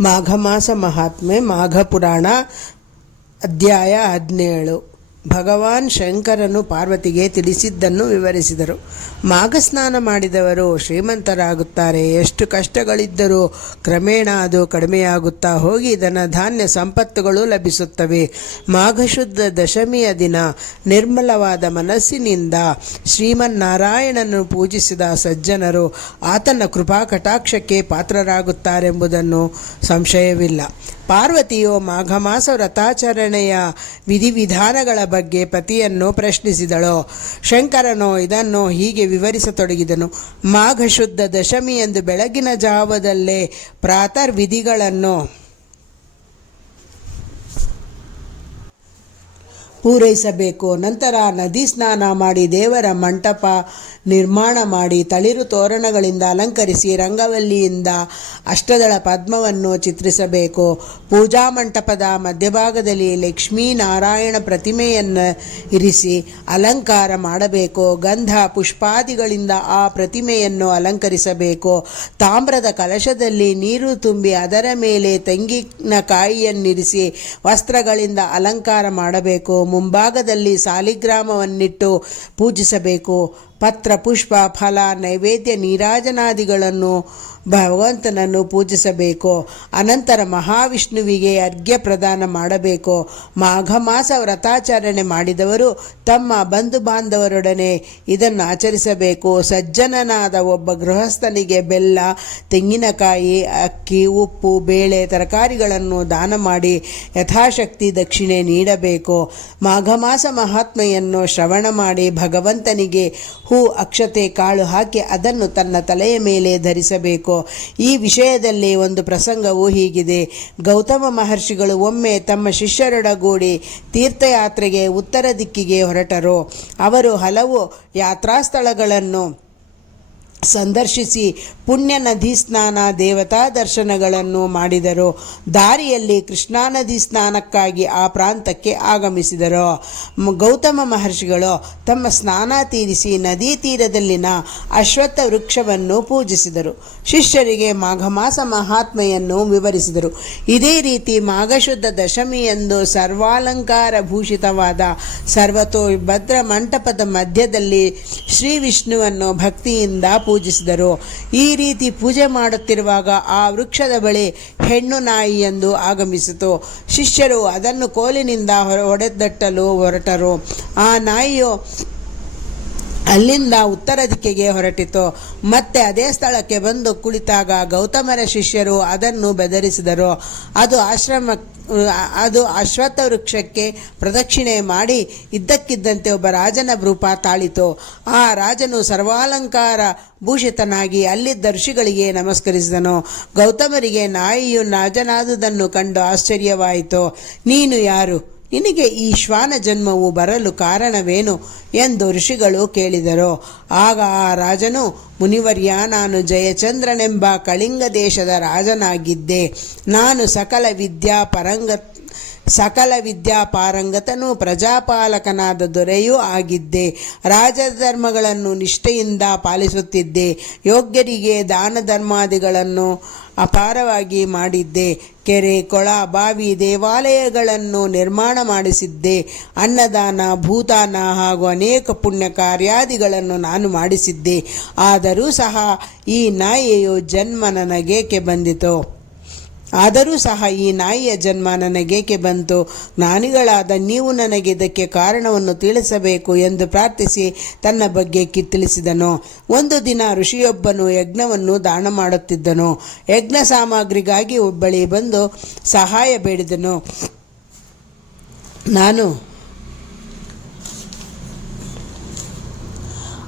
ಮಾಘ ಮಾಸ ಮಹಾತ್ಮೆ ಮಾಘ ಪುರಾಣ ಅಧ್ಯಾಯ ಹದಿನೇಳು ಭಗವಾನ್ ಶಂಕರನು ಪಾರ್ವತಿಗೆ ತಿಳಿಸಿದ್ದನ್ನು ವಿವರಿಸಿದರು. ಮಾಘ ಸ್ನಾನ ಮಾಡಿದವರು ಶ್ರೀಮಂತರಾಗುತ್ತಾರೆ. ಎಷ್ಟು ಕಷ್ಟಗಳಿದ್ದರೂ ಕ್ರಮೇಣ ಅದು ಕಡಿಮೆಯಾಗುತ್ತಾ ಹೋಗಿ ಧನ ಧಾನ್ಯ ಸಂಪತ್ತುಗಳು ಲಭಿಸುತ್ತವೆ. ಮಾಘ ಶುದ್ಧ ದಶಮಿಯ ದಿನ ನಿರ್ಮಲವಾದ ಮನಸ್ಸಿನಿಂದ ಶ್ರೀಮನ್ನಾರಾಯಣನನ್ನು ಪೂಜಿಸಿದ ಸಜ್ಜನರು ಆತನ ಕೃಪಾ ಕಟಾಕ್ಷಕ್ಕೆ ಪಾತ್ರರಾಗುತ್ತಾರೆಂಬುದನ್ನು ಸಂಶಯವಿಲ್ಲ. ಪಾರ್ವತಿಯು ಮಾಘ ಮಾಸ ವ್ರತಾಚರಣೆಯ ವಿಧಿವಿಧಾನಗಳ ಬಗ್ಗೆ ಪತಿಯನ್ನು ಪ್ರಶ್ನಿಸಿದಳು. ಶಂಕರನು ಇದನ್ನು ಹೀಗೆ ವಿವರಿಸತೊಡಗಿದನು. ಮಾಘ ಶುದ್ಧ ದಶಮಿ ಎಂದು ಬೆಳಗಿನ ಜಾವದಲ್ಲೇ ಪ್ರಾತರ್ ವಿಧಿಗಳನ್ನು ಪೂರೈಸಬೇಕು. ನಂತರ ನದಿ ಸ್ನಾನ ಮಾಡಿ ದೇವರ ಮಂಟಪ ನಿರ್ಮಾಣ ಮಾಡಿ ತಳಿರು ತೋರಣಗಳಿಂದ ಅಲಂಕರಿಸಿ ರಂಗವಲ್ಲಿಯಿಂದ ಅಷ್ಟದಳ ಪದ್ಮವನ್ನು ಚಿತ್ರಿಸಬೇಕು. ಪೂಜಾ ಮಂಟಪದ ಮಧ್ಯಭಾಗದಲ್ಲಿ ಲಕ್ಷ್ಮೀನಾರಾಯಣ ಪ್ರತಿಮೆಯನ್ನು ಇರಿಸಿ ಅಲಂಕಾರ ಮಾಡಬೇಕು. ಗಂಧ ಪುಷ್ಪಾದಿಗಳಿಂದ ಆ ಪ್ರತಿಮೆಯನ್ನು ಅಲಂಕರಿಸಬೇಕು. ತಾಮ್ರದ ಕಲಶದಲ್ಲಿ ನೀರು ತುಂಬಿ ಅದರ ಮೇಲೆ ತೆಂಗಿನಕಾಯಿಯನ್ನಿರಿಸಿ ವಸ್ತ್ರಗಳಿಂದ ಅಲಂಕಾರ ಮಾಡಬೇಕು. ಮುಂಭಾಗದಲ್ಲಿ ಸಾಲಿಗ್ರಾಮವನ್ನಿಟ್ಟು ಪೂಜಿಸಬೇಕು. ಪತ್ರ ಪುಷ್ಪ ಫಲ ನೈವೇದ್ಯ ನೀರಾಜನಾದಿಗಳನ್ನು ಭಗವಂತನನ್ನು ಪೂಜಿಸಬೇಕು. ಅನಂತರ ಮಹಾವಿಷ್ಣುವಿಗೆ ಅರ್ಘ್ಯ ಪ್ರದಾನ ಮಾಡಬೇಕು. ಮಾಘ ಮಾಸ ವ್ರತಾಚರಣೆ ಮಾಡಿದವರು ತಮ್ಮ ಬಂಧು ಬಾಂಧವರೊಡನೆ ಇದನ್ನು ಆಚರಿಸಬೇಕು. ಸಜ್ಜನನಾದ ಒಬ್ಬ ಗೃಹಸ್ಥನಿಗೆ ಬೆಲ್ಲ, ತೆಂಗಿನಕಾಯಿ, ಅಕ್ಕಿ, ಉಪ್ಪು, ಬೇಳೆ, ತರಕಾರಿಗಳನ್ನು ದಾನ ಮಾಡಿ ಯಥಾಶಕ್ತಿ ದಕ್ಷಿಣೆ ನೀಡಬೇಕು. ಮಾಘ ಮಾಸ ಮಹಾತ್ಮೆಯನ್ನು ಶ್ರವಣ ಮಾಡಿ ಭಗವಂತನಿಗೆ ಹೂ, ಅಕ್ಷತೆ, ಕಾಳು ಹಾಕಿ ಅದನ್ನು ತನ್ನ ತಲೆಯ ಮೇಲೆ ಧರಿಸಬೇಕು. ಈ ವಿಷಯದಲ್ಲಿ ಒಂದು ಪ್ರಸಂಗವು ಹೀಗಿದೆ. ಗೌತಮ ಮಹರ್ಷಿಗಳು ಒಮ್ಮೆ ತಮ್ಮ ಶಿಷ್ಯರೊಡಗೂಡಿ ತೀರ್ಥಯಾತ್ರೆಗೆ ಉತ್ತರ ದಿಕ್ಕಿಗೆ ಹೊರಟರು. ಅವರು ಹಲವು ಯಾತ್ರಾಸ್ಥಳಗಳನ್ನು ಸಂದರ್ಶಿಸಿ ಪುಣ್ಯ ನದಿ ಸ್ನಾನ ದೇವತಾ ದರ್ಶನಗಳನ್ನು ಮಾಡಿದರು. ದಾರಿಯಲ್ಲಿ ಕೃಷ್ಣಾ ನದಿ ಸ್ನಾನಕ್ಕಾಗಿ ಆ ಪ್ರಾಂತಕ್ಕೆ ಆಗಮಿಸಿದರು. ಗೌತಮ ಮಹರ್ಷಿಗಳು ತಮ್ಮ ಸ್ನಾನ ತೀರಿಸಿ ನದಿ ತೀರದಲ್ಲಿನ ಅಶ್ವತ್ಥ ವೃಕ್ಷವನ್ನು ಪೂಜಿಸಿದರು. ಶಿಷ್ಯರಿಗೆ ಮಾಘ ಮಾಸ ಮಹಾತ್ಮೆಯನ್ನು ವಿವರಿಸಿದರು. ಇದೇ ರೀತಿ ಮಾಘಶುದ್ಧ ದಶಮಿಯಂದು ಸರ್ವಾಲಂಕಾರ ಭೂಷಿತವಾದ ಸರ್ವತೋ ಭದ್ರ ಮಂಟಪದ ಮಧ್ಯದಲ್ಲಿ ಶ್ರೀ ವಿಷ್ಣುವನ್ನು ಭಕ್ತಿಯಿಂದ ಪೂಜಿಸಿದರು. ಈ ರೀತಿ ಪೂಜೆ ಮಾಡುತ್ತಿರುವಾಗ ಆ ವೃಕ್ಷದ ಬಳಿ ಹೆಣ್ಣು ನಾಯಿ ಎಂದು ಆಗಮಿಸಿತು. ಶಿಷ್ಯರು ಅದನ್ನು ಕೋಲಿನಿಂದ ಹೊರ ಹೊಡೆದಟ್ಟಲು ಹೊರಟರು. ಆ ನಾಯಿಯು ಅಲ್ಲಿಂದ ಉತ್ತರ ದಿಕ್ಕಿಗೆ ಹೊರಟಿತು. ಮತ್ತೆ ಅದೇ ಸ್ಥಳಕ್ಕೆ ಬಂದು ಕುಳಿತಾಗ ಗೌತಮರ ಶಿಷ್ಯರು ಅದನ್ನು ಬೆದರಿಸಿದರು. ಅದು ಆಶ್ರಮ ಅದು ಅಶ್ವತ್ಥ ವೃಕ್ಷಕ್ಕೆ ಪ್ರದಕ್ಷಿಣೆ ಮಾಡಿ ಇದ್ದಕ್ಕಿದ್ದಂತೆ ಒಬ್ಬ ರಾಜನ ರೂಪ ತಾಳಿತು. ಆ ರಾಜನು ಸರ್ವಾಲಂಕಾರ ಭೂಷಿತನಾಗಿ ಅಲ್ಲಿ ದರ್ಶಿಗಳಿಗೆ ನಮಸ್ಕರಿಸಿದನು. ಗೌತಮರಿಗೆ ನಾಯಿಯು ನಾಜನಾದುದನ್ನು ಕಂಡು ಆಶ್ಚರ್ಯವಾಯಿತು. ನೀನು ಯಾರು? ನಿನಗೆ ಈ ಶ್ವಾನ ಜನ್ಮವು ಬರಲು ಕಾರಣವೇನು ಎಂದು ಋಷಿಗಳು ಕೇಳಿದರು. ಆಗ ಆ ರಾಜನು, ಮುನಿವರ್ಯ, ನಾನು ಜಯಚಂದ್ರನೆಂಬ ಕಳಿಂಗ ದೇಶದ ರಾಜನಾಗಿದ್ದೆ. ನಾನು ಸಕಲ ವಿದ್ಯಾ ಪರಂಗ ಸಕಲ ವಿದ್ಯಾ ಪಾರಂಗತನು ಪ್ರಜಾಪಾಲಕನಾದ ದೊರೆಯೂ ಆಗಿದ್ದೆ. ರಾಜಧರ್ಮಗಳನ್ನು ನಿಷ್ಠೆಯಿಂದ ಪಾಲಿಸುತ್ತಿದ್ದೆ. ಯೋಗ್ಯರಿಗೆ ದಾನ ಧರ್ಮಾದಿಗಳನ್ನು ಅಪಾರವಾಗಿ ಮಾಡಿದ್ದೆ. ಕೆರೆ, ಕೊಳ, ಬಾವಿ, ದೇವಾಲಯಗಳನ್ನು ನಿರ್ಮಾಣ ಮಾಡಿಸಿದ್ದೆ. ಅನ್ನದಾನ ಭೂತಾನ ಹಾಗೂ ಅನೇಕ ಪುಣ್ಯ ಕಾರ್ಯಾದಿಗಳನ್ನು ನಾನು ಮಾಡಿಸಿದ್ದೆ. ಆದರೂ ಸಹ ಈ ನಾಯಿಯು ಜನ್ಮ ನನಗೇಕೆ ಬಂದಿತು? ಆದರೂ ಸಹ ಈ ನಾಯಿಯ ಜನ್ಮ ನನಗೇಕೆ ಬಂತು? ಜ್ಞಾನಿಗಳಾದ ನೀವು ನನಗೆ ಇದಕ್ಕೆ ಕಾರಣವನ್ನು ತಿಳಿಸಬೇಕು ಎಂದು ಪ್ರಾರ್ಥಿಸಿ ತನ್ನ ಬಗ್ಗೆ ಕಿತ್ತಿಳಿಸಿದನು. ಒಂದು ದಿನ ಋಷಿಯೊಬ್ಬನು ಯಜ್ಞವನ್ನು ದಾನ ಮಾಡುತ್ತಿದ್ದನು. ಯಜ್ಞ ಸಾಮಗ್ರಿಗಾಗಿ ಒಬ್ಬಳಿ ಬಂದು ಸಹಾಯ ಬೇಡಿದನು. ನಾನು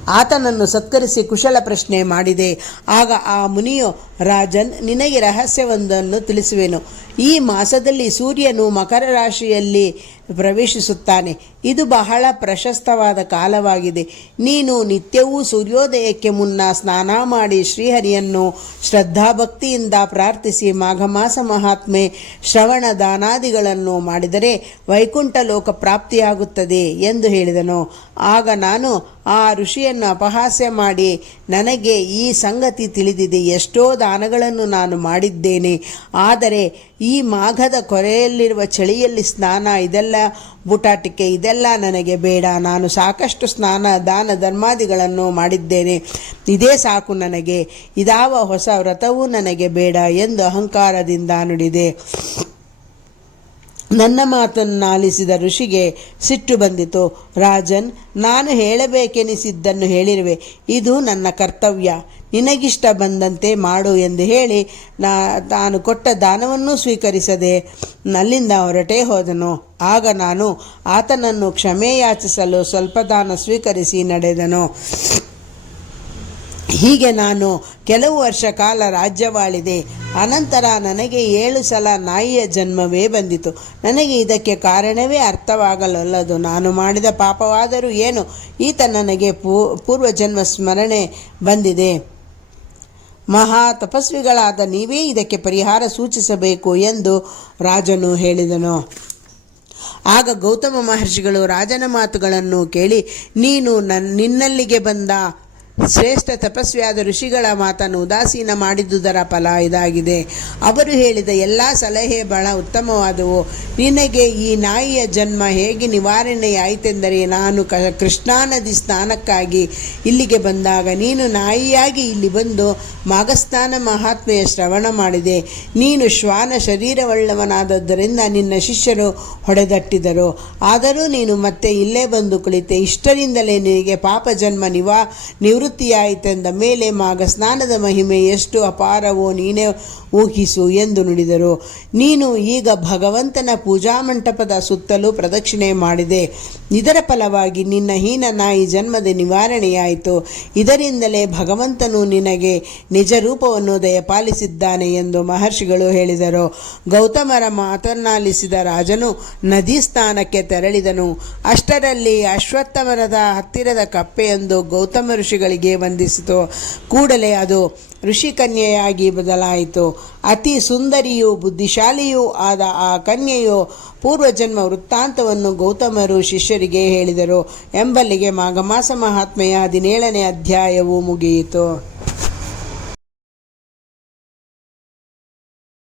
ಆತನನ್ನು ಸತ್ಕರಿಸಿ ಕುಶಲ ಪ್ರಶ್ನೆ ಮಾಡಿದೆ. ಆಗ ಆ ಮುನಿಯು, ರಾಜನ್, ನಿನಗೆ ರಹಸ್ಯವೊಂದನ್ನು ತಿಳಿಸುವೆನು. ಈ ಮಾಸದಲ್ಲಿ ಸೂರ್ಯನು ಮಕರ ರಾಶಿಯಲ್ಲಿ ಪ್ರವೇಶಿಸುತ್ತಾನೆ. ಇದು ಬಹಳ ಪ್ರಶಸ್ತವಾದ ಕಾಲವಾಗಿದೆ. ನೀನು ನಿತ್ಯವೂ ಸೂರ್ಯೋದಯಕ್ಕೆ ಮುನ್ನ ಸ್ನಾನ ಮಾಡಿ ಶ್ರೀಹರಿಯನ್ನು ಶ್ರದ್ಧಾಭಕ್ತಿಯಿಂದ ಪ್ರಾರ್ಥಿಸಿ ಮಾಘ ಮಾಸ ಮಹಾತ್ಮೆ ಶ್ರವಣ ದಾನಾದಿಗಳನ್ನು ಮಾಡಿದರೆ ವೈಕುಂಠ ಲೋಕ ಪ್ರಾಪ್ತಿಯಾಗುತ್ತದೆ ಎಂದು ಹೇಳಿದನು. ಆಗ ನಾನು ಆ ಋಷಿಯನ್ನು ಅಪಹಾಸ್ಯ ಮಾಡಿ, ನನಗೆ ಈ ಸಂಗತಿ ತಿಳಿದಿದೆ, ಎಷ್ಟೋ ದಾನಗಳನ್ನು ನಾನು ಮಾಡಿದ್ದೇನೆ, ಆದರೆ ಈ ಮಾಘದ ಕೊರೆಯಲ್ಲಿರುವ ಚಳಿಯಲ್ಲಿ ಸ್ನಾನ ಇದೆಲ್ಲ ಬುಟಾಟಿಕೆ ಇದೆಲ್ಲ ನನಗೆ ಬೇಡ. ನಾನು ಸಾಕಷ್ಟು ಸ್ನಾನ, ದಾನ, ಧರ್ಮಾದಿಗಳನ್ನು ಮಾಡಿದ್ದೇನೆ. ಇದೇ ಸಾಕು ನನಗೆ. ಇದಾವ ಹೊಸ ವ್ರತವೂ ನನಗೆ ಬೇಡ ಎಂದು ಅಹಂಕಾರದಿಂದ ನುಡಿದೆ. ನನ್ನ ಮಾತನ್ನು ಆಲಿಸಿದ ಋಷಿಗೆ ಸಿಟ್ಟು ಬಂದಿತು. ರಾಜನ್, ನಾನು ಹೇಳಬೇಕೆನಿಸಿದ್ದನ್ನು ಹೇಳಿರುವೆ. ಇದು ನನ್ನ ಕರ್ತವ್ಯ. ನಿನಗಿಷ್ಟ ಬಂದಂತೆ ಮಾಡು ಎಂದು ಹೇಳಿ ನಾ, ತಾನು ಕೊಟ್ಟ ದಾನವನ್ನೂ ಸ್ವೀಕರಿಸದೆ ನಲ್ಲಿಂದ ಹೊರಟೇ ಹೋದನು. ಆಗ ನಾನು ಆತನನ್ನು ಕ್ಷಮೆ ಯಾಚಿಸಲು ಸ್ವಲ್ಪ ದಾನ ಸ್ವೀಕರಿಸಿ ನಡೆದನು. ಹೀಗೆ ನಾನು ಕೆಲವು ವರ್ಷ ಕಾಲ ರಾಜ್ಯವಾಳಿದೆ. ಅನಂತರ ನನಗೆ ಏಳು ಸಲ ನಾಯಿಯ ಜನ್ಮವೇ ಬಂದಿತು. ನನಗೆ ಇದಕ್ಕೆ ಕಾರಣವೇ ಅರ್ಥವಾಗಲಲ್ಲದು. ನಾನು ಮಾಡಿದ ಪಾಪವಾದರೂ ಏನು? ಈತ ನನಗೆ ಪೂ, ಪೂರ್ವಜನ್ಮ ಸ್ಮರಣೆ ಬಂದಿದೆ. ಮಹಾ ತಪಸ್ವಿಗಳಾದ ನೀವೇ ಇದಕ್ಕೆ ಪರಿಹಾರ ಸೂಚಿಸಬೇಕು ಎಂದು ರಾಜನು ಹೇಳಿದನು. ಆಗ ಗೌತಮ ಮಹರ್ಷಿಗಳು ರಾಜನ ಮಾತುಗಳನ್ನು ಕೇಳಿ, ನೀನು ನನ್ನ ನಿನ್ನಲ್ಲಿಗೆ ಬಂದ ಶ್ರೇಷ್ಠ ತಪಸ್ವಿಯಾದ ಋಷಿಗಳ ಮಾತನ್ನು ಉದಾಸೀನ ಮಾಡಿದುದರ ಫಲ ಇದಾಗಿದೆ. ಅವರು ಹೇಳಿದ ಎಲ್ಲ ಸಲಹೆ ಬಹಳ ಉತ್ತಮವಾದವು. ನಿನಗೆ ಈ ನಾಯಿಯ ಜನ್ಮ ಹೇಗೆ ನಿವಾರಣೆಯಾಯಿತೆಂದರೆ ನಾನು ಕ ಕೃಷ್ಣಾ ನದಿ ಸ್ನಾನಕ್ಕಾಗಿ ಇಲ್ಲಿಗೆ ಬಂದಾಗ ನೀನು ನಾಯಿಯಾಗಿ ಇಲ್ಲಿ ಬಂದು ಮಾಘಸ್ನಾನ ಮಹಾತ್ಮೆಯ ಶ್ರವಣ ಮಾಡಿದೆ. ನೀನು ಶ್ವಾನ ಶರೀರವುಳ್ಳವನಾದದ್ದರಿಂದ ನಿನ್ನ ಶಿಷ್ಯರು ಹೊಡೆದಟ್ಟಿದರು. ಆದರೂ ನೀನು ಮತ್ತೆ ಇಲ್ಲೇ ಬಂದು ಕುಳಿತೆ. ಇಷ್ಟರಿಂದಲೇ ನಿನಗೆ ಪಾಪ ಜನ್ಮ ನಿವಾ ನಿವೃತ್ತಿಯಾಯಿತೆಂದ ಮೇಲೆ ಮಾಘ ಸ್ನಾನದ ಮಹಿಮೆ ಎಷ್ಟು ಅಪಾರವೋ ನೀನೇ ಊಹಿಸು ಎಂದು ನುಡಿದರು. ನೀನು ಈಗ ಭಗವಂತನ ಪೂಜಾ ಮಂಟಪದ ಸುತ್ತಲೂ ಪ್ರದಕ್ಷಿಣೆ ಮಾಡಿದೆ. ಇದರ ಫಲವಾಗಿ ನಿನ್ನ ಹೀನ ನಾಯಿ ಜನ್ಮದ ನಿವಾರಣೆಯಾಯಿತು. ಇದರಿಂದಲೇ ಭಗವಂತನು ನಿನಗೆ ನಿಜ ರೂಪವನ್ನು ದಯಪಾಲಿಸಿದ್ದಾನೆ ಎಂದು ಮಹರ್ಷಿಗಳು ಹೇಳಿದರು. ಗೌತಮರ ಮಾತನ್ನಾಲಿಸಿದ ರಾಜನು ನದಿ ಸ್ಥಾನಕ್ಕೆ ತೆರಳಿದನು. ಅಷ್ಟರಲ್ಲಿ ಅಶ್ವತ್ಥವರದ ಹತ್ತಿರದ ಕಪ್ಪೆಯೊಂದು ಗೌತಮ ಋಷಿಗಳಿಗೆ ವಂದಿಸಿತು. ಕೂಡಲೇ ಅದು ಋಷಿಕನ್ಯೆಯಾಗಿ ಬದಲಾಯಿತು. ಅತಿ ಸುಂದರಿಯೂ ಬುದ್ಧಿಶಾಲಿಯೂ ಆದ ಆ ಕನ್ಯೆಯು ಪೂರ್ವಜನ್ಮ ವೃತ್ತಾಂತವನ್ನು ಗೌತಮರು ಶಿಷ್ಯರಿಗೆ ಹೇಳಿದರು. ಎಂಬಲ್ಲಿಗೆ ಮಾಘಮಾಸ ಮಹಾತ್ಮೆಯ ಹದಿನೇಳನೇ ಅಧ್ಯಾಯವು ಮುಗಿಯಿತು.